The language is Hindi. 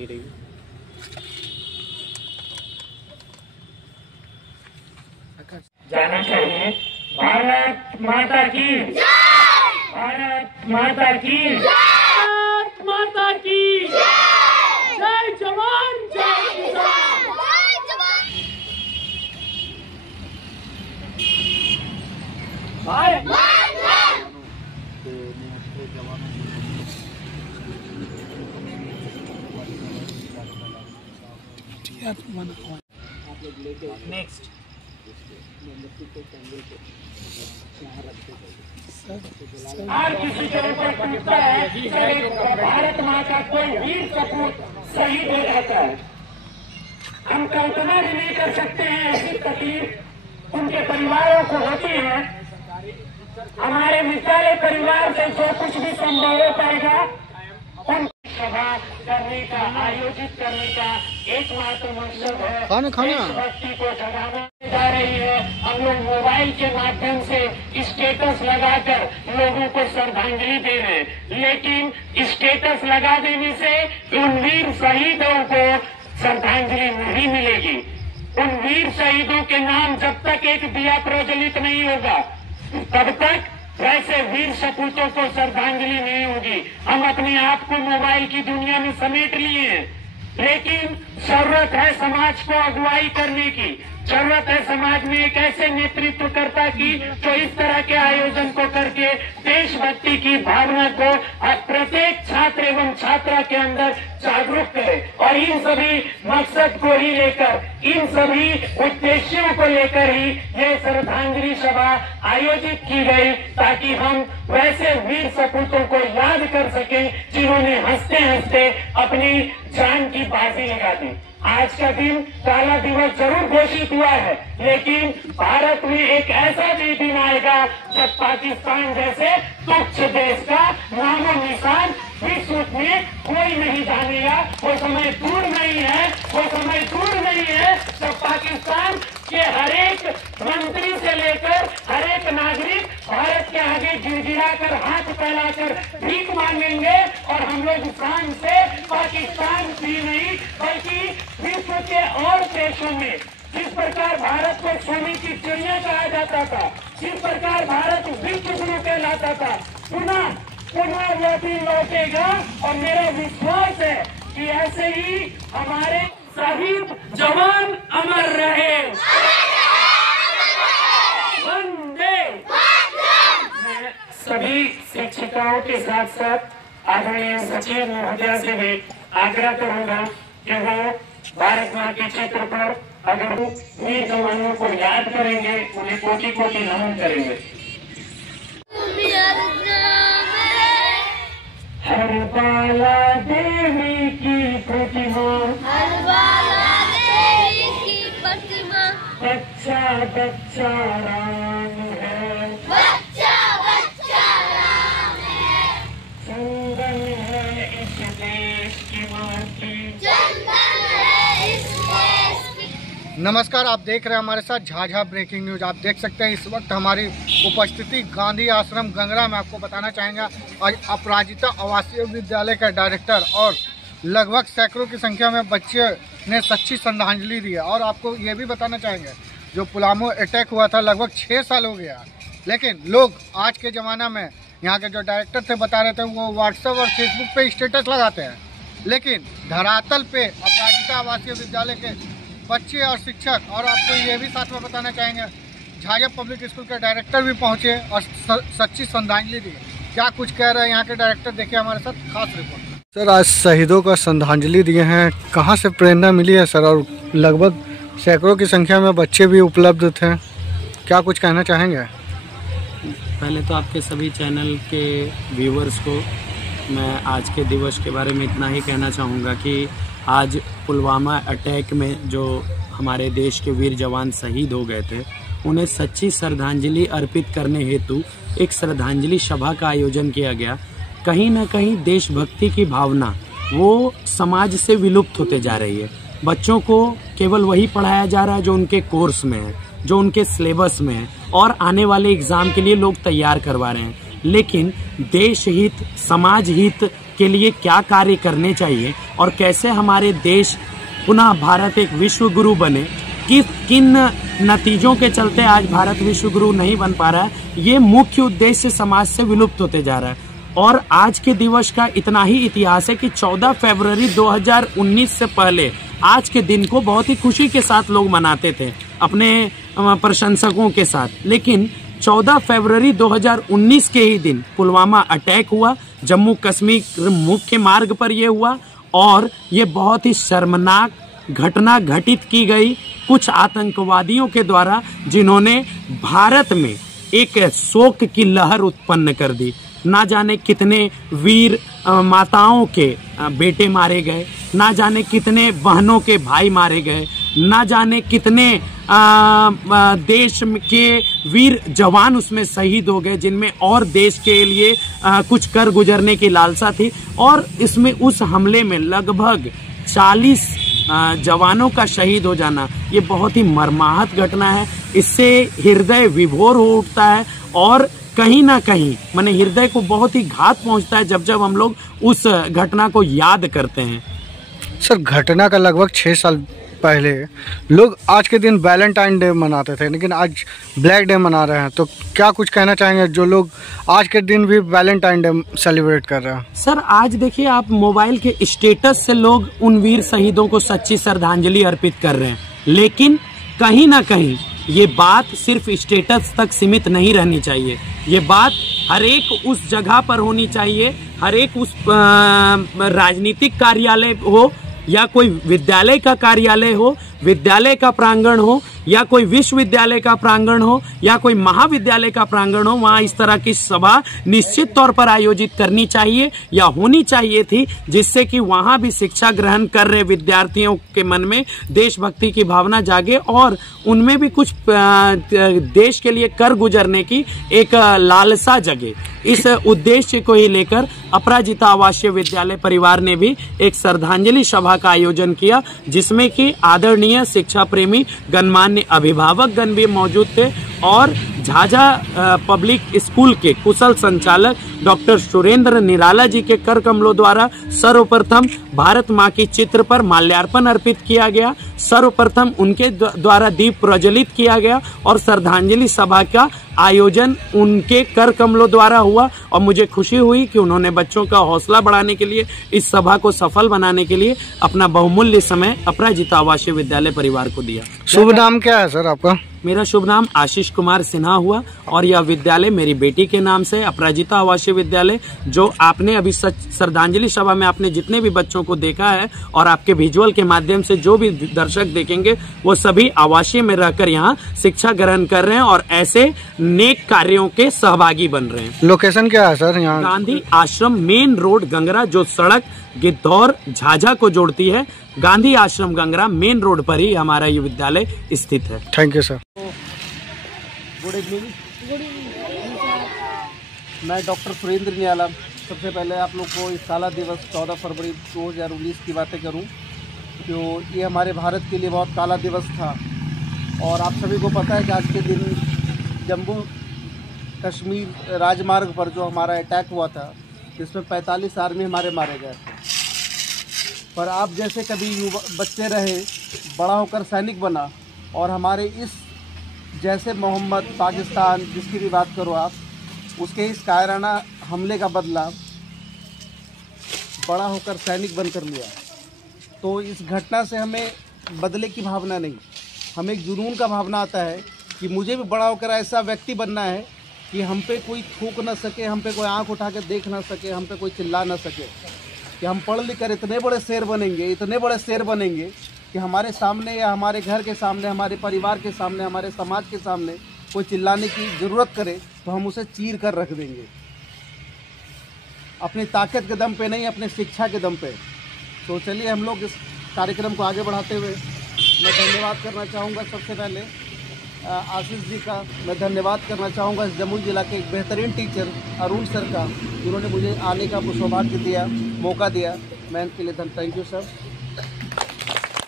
वही रही। जाना चाहिए। भारत माता की जय, भारत माता की जय, भारत माता की जय, जय जवान जय किसान, जय जवान। भारत नेक्स्ट हर किसी के ऊपर टूटता है, भारत माँ का कोई वीर सपूत शहीद हो जाता है। हम कल्पना भी नहीं कर सकते हैं ऐसी तकलीफ उनके परिवारों को होती है। हमारे विद्यालय परिवार से जो कुछ भी संभव हो पाएगा उन सभा करने का, आयोजित करने का एकमात्र मकसद है देशभक्ति को जगाना जा रही है। हम लोग मोबाइल के माध्यम से स्टेटस लगाकर लोगों को श्रद्धांजलि दे रहे हैं, लेकिन स्टेटस लगा देने से उन वीर शहीदों को श्रद्धांजलि नहीं मिलेगी। उन वीर शहीदों के नाम जब तक एक दिया प्रज्वलित नहीं होगा तब तक वैसे वीर सपूतों को श्रद्धांजलि नहीं होगी। हम अपने आप को मोबाइल की दुनिया में समेट लिए हैं, लेकिन जरूरत है समाज को अगुवाई करने की। जरूरत है समाज में एक ऐसे नेतृत्वकर्ता की जो इस तरह के आयोजन को करके देशभक्ति की भावना को प्रत्येक छात्र एवं छात्रा के अंदर जागरूक करे। और इन सभी मकसद को ही लेकर, इन सभी उद्देश्यों को लेकर ही ये श्रद्धांजलि सभा आयोजित की गई, ताकि हम वैसे वीर सपूतों को याद कर सकें जिन्होंने हंसते हंसते अपनी जान की बाजी लगा दी। आज का दिन काला दिवस जरूर घोषित हुआ है, लेकिन भारत में एक ऐसा भी दिन आएगा जब पाकिस्तान जैसे तुच्छ देश का नामो निशान विश्व में कोई नहीं जानेगा। वो समय दूर नहीं है, वो समय दूर नहीं है जब पाकिस्तान के हरेक मंत्री से लेकर हरेक नागरिक भारत के आगे गिड़गिड़ाकर हाथ फैलाकर भीख मांगेंगे और हम लोग शान से पाकिस्तान भी नहीं बल्कि विश्व के और देशों में जिस प्रकार भारत को सोने की चिड़िया कहा जाता था, जिस प्रकार भारत विश्व गुरु कहलाता था, पुनः वो दिन लौटेगा। और मेरा विश्वास है कि ऐसे ही हमारे शहीद जवान अमर रहे। वंदे। मैं सभी शिक्षिकाओं के साथ साथ आदरणीय सचिव महोदया से भी आग्रह करूंगा कि वो भारत माँ के क्षेत्र पर अगर वीर जवानों को याद करेंगे, उन्हें कोटि कोटि नमन करेंगे। हरबाला देवी की प्रतिमा, हरबाला देवी की प्रतिमा, बच्चा बच्चा राम है, बच्चा बच्चा राम है, चंदन है इस देश की माटी, चंदन है इस देश की। नमस्कार, आप देख रहे हैं हमारे साथ झाझा ब्रेकिंग न्यूज। आप देख सकते हैं इस वक्त हमारी उपस्थिति गांधी आश्रम गंगरा में। आपको बताना चाहेंगे आज अपराजिता आवासीय विद्यालय का डायरेक्टर और लगभग सैकड़ों की संख्या में बच्चे ने सच्ची श्रद्धांजलि दी है। और आपको ये भी बताना चाहेंगे जो पुलवामा अटैक हुआ था लगभग 6 साल हो गया, लेकिन लोग आज के ज़माना में यहाँ के जो डायरेक्टर थे बता रहे थे वो व्हाट्सएप और फेसबुक पे स्टेटस लगाते हैं, लेकिन धरातल पे अपराजिता आवासीय विद्यालय के बच्चे और शिक्षक, और आपको ये भी साथ में बताना चाहेंगे झाझा पब्लिक स्कूल के डायरेक्टर भी पहुंचे और सच्ची श्रद्धांजलि दी। क्या कुछ कह रहे हैं यहाँ के डायरेक्टर, देखिए हमारे साथ खास रिपोर्ट। सर, आज शहीदों का श्रद्धांजलि दिए हैं, कहाँ से प्रेरणा मिली है सर? और लगभग सैकड़ों की संख्या में बच्चे भी उपलब्ध थे, क्या कुछ कहना चाहेंगे? पहले तो आपके सभी चैनल के व्यूवर्स को मैं आज के दिवस के बारे में इतना ही कहना चाहूँगा कि आज पुलवामा अटैक में जो हमारे देश के वीर जवान शहीद हो गए थे, उन्हें सच्ची श्रद्धांजलि अर्पित करने हेतु एक श्रद्धांजलि सभा का आयोजन किया गया। कहीं न कहीं देशभक्ति की भावना वो समाज से विलुप्त होते जा रही है। बच्चों को केवल वही पढ़ाया जा रहा है जो उनके कोर्स में है, जो उनके सिलेबस में है, और आने वाले एग्जाम के लिए लोग तैयार करवा रहे हैं। लेकिन देश हित, समाज हित के लिए क्या कार्य करने चाहिए और कैसे हमारे देश पुनः भारत एक विश्व गुरु बने, किन नतीजों के चलते आज भारत विश्व गुरु नहीं बन पा रहा है, ये मुख्य उद्देश्य समाज से विलुप्त होते जा रहा है। और आज के दिवस का इतना ही इतिहास है कि 14 फरवरी 2019 से पहले आज के दिन को बहुत ही खुशी के साथ लोग मनाते थे अपने प्रशंसकों के साथ, लेकिन 14 फरवरी 2019 के ही दिन पुलवामा अटैक हुआ, जम्मू कश्मीर मुख्य मार्ग पर यह हुआ और ये बहुत ही शर्मनाक घटना घटित की गई कुछ आतंकवादियों के द्वारा, जिन्होंने भारत में एक शोक की लहर उत्पन्न कर दी। ना जाने कितने वीर माताओं के बेटे मारे गए, ना जाने कितने बहनों के भाई मारे गए, ना जाने कितने देश के वीर जवान उसमें शहीद हो गए, जिनमें और देश के लिए कुछ कर गुजरने की लालसा थी। और इसमें उस हमले में लगभग 40 जवानों का शहीद हो जाना, ये बहुत ही मर्माहत घटना है। इससे हृदय विभोर हो उठता है और कहीं ना कहीं माने हृदय को बहुत ही घात पहुंचता है जब हम लोग उस घटना को याद करते हैं। सर, घटना का लगभग 6 साल पहले लोग आज के दिन वैलेंटाइन डे मनाते थे, लेकिन आज ब्लैक डे मना रहे हैं, तो क्या कुछ कहना चाहेंगे जो लोग आज के दिन भी वैलेंटाइन डे सेलिब्रेट कर रहे हैं? सर, आज देखिए आप मोबाइल के स्टेटस से लोग उन वीर शहीदों को सच्ची श्रद्धांजलि अर्पित कर रहे हैं, लेकिन कहीं ना कहीं ये बात सिर्फ स्टेटस तक सीमित नहीं रहनी चाहिए। ये बात हर एक उस जगह पर होनी चाहिए, हर एक उस राजनीतिक कार्यालय हो या कोई विद्यालय का कार्यालय हो, विद्यालय का प्रांगण हो या कोई विश्वविद्यालय का प्रांगण हो या कोई महाविद्यालय का प्रांगण हो, वहाँ इस तरह की सभा निश्चित तौर पर आयोजित करनी चाहिए या होनी चाहिए थी, जिससे कि वहाँ भी शिक्षा ग्रहण कर रहे विद्यार्थियों के मन में देशभक्ति की भावना जागे और उनमें भी कुछ देश के लिए कर गुजरने की एक लालसा जगे। इस उद्देश्य को ही लेकर अपराजिता आवासीय विद्यालय परिवार ने भी एक श्रद्धांजलि सभा का आयोजन किया, जिसमें कि आदरणीय शिक्षा प्रेमी गणमान्य अभिभावक गण भी मौजूद थे और झाझा पब्लिक स्कूल के कुशल संचालक डॉक्टर सुरेंद्र निराला जी के कर कमलों द्वारा सर्वप्रथम भारत माँ की चित्र पर माल्यार्पण अर्पित किया गया, सर्वप्रथम उनके द्वारा दीप प्रज्वलित किया गया और श्रद्धांजलि सभा का आयोजन उनके कर कमलों द्वारा हुआ। और मुझे खुशी हुई कि उन्होंने बच्चों का हौसला बढ़ाने के लिए, इस सभा को सफल बनाने के लिए अपना बहुमूल्य समय अपराजिता आवासीय विद्यालय परिवार को दिया। शुभ नाम क्या है सर आपका? मेरा शुभ नाम आशीष कुमार सिन्हा हुआ और यह विद्यालय मेरी बेटी के नाम से अपराजिता आवासीय विद्यालय, जो आपने अभी श्रद्धांजलि सभा में आपने जितने भी बच्चों को देखा है और आपके विजुअल के माध्यम से जो भी दर्शक देखेंगे वो सभी आवासीय में रहकर यहाँ शिक्षा ग्रहण कर रहे हैं और ऐसे नेक कार्यों के सहभागी बन रहे हैं। लोकेशन क्या है सर यहाँ? गांधी आश्रम मेन रोड गंगरा, जो सड़क गिद्धौर झाझा को जोड़ती है, गांधी आश्रम गंगरा मेन रोड पर ही हमारा ये विद्यालय स्थित है। Thank you sir. Good evening. मैं डॉक्टर सुरेंद्र निराला। सबसे पहले आप लोग को इस साला दिवस 14 फरवरी 2019 की बातें करूं, तो ये हमारे भारत के लिए बहुत काला दिवस था और आप सभी को पता है कि आज के दिन जम्मू कश्मीर राजमार्ग पर जो हमारा अटैक हुआ था, जिसमें 45 आर्मी हमारे मारे गए थे। पर आप जैसे कभी बच्चे रहे, बड़ा होकर सैनिक बना और हमारे इस जैसे मोहम्मद पाकिस्तान जिसकी भी बात करो आप, उसके इस कायराना हमले का बदला बड़ा होकर सैनिक बनकर लिया। तो इस घटना से हमें बदले की भावना नहीं, हमें एक जुनून का भावना आता है कि मुझे भी बड़ा होकर ऐसा व्यक्ति बनना है कि हम पे कोई थूक ना सके, हम पे कोई आंख उठा के देख ना सके, हम पे कोई चिल्ला ना सके, कि हम पढ़ लिख कर इतने बड़े शेर बनेंगे, इतने बड़े शेर बनेंगे कि हमारे सामने या हमारे घर के सामने, हमारे परिवार के सामने, हमारे समाज के सामने कोई चिल्लाने की ज़रूरत करे तो हम उसे चीर कर रख देंगे, अपनी ताकत के दम पे नहीं, अपने शिक्षा के दम पे। तो चलिए हम लोग इस कार्यक्रम को आगे बढ़ाते हुए मैं धन्यवाद करना चाहूँगा। सबसे पहले आशीष जी का मैं धन्यवाद करना चाहूँगा, इस जमुई जिला के एक बेहतरीन टीचर अरुण सर का, जिन्होंने मुझे आने का सौभाग्य दिया, मौका दिया। मैं इनके लिए थैंक यू सर।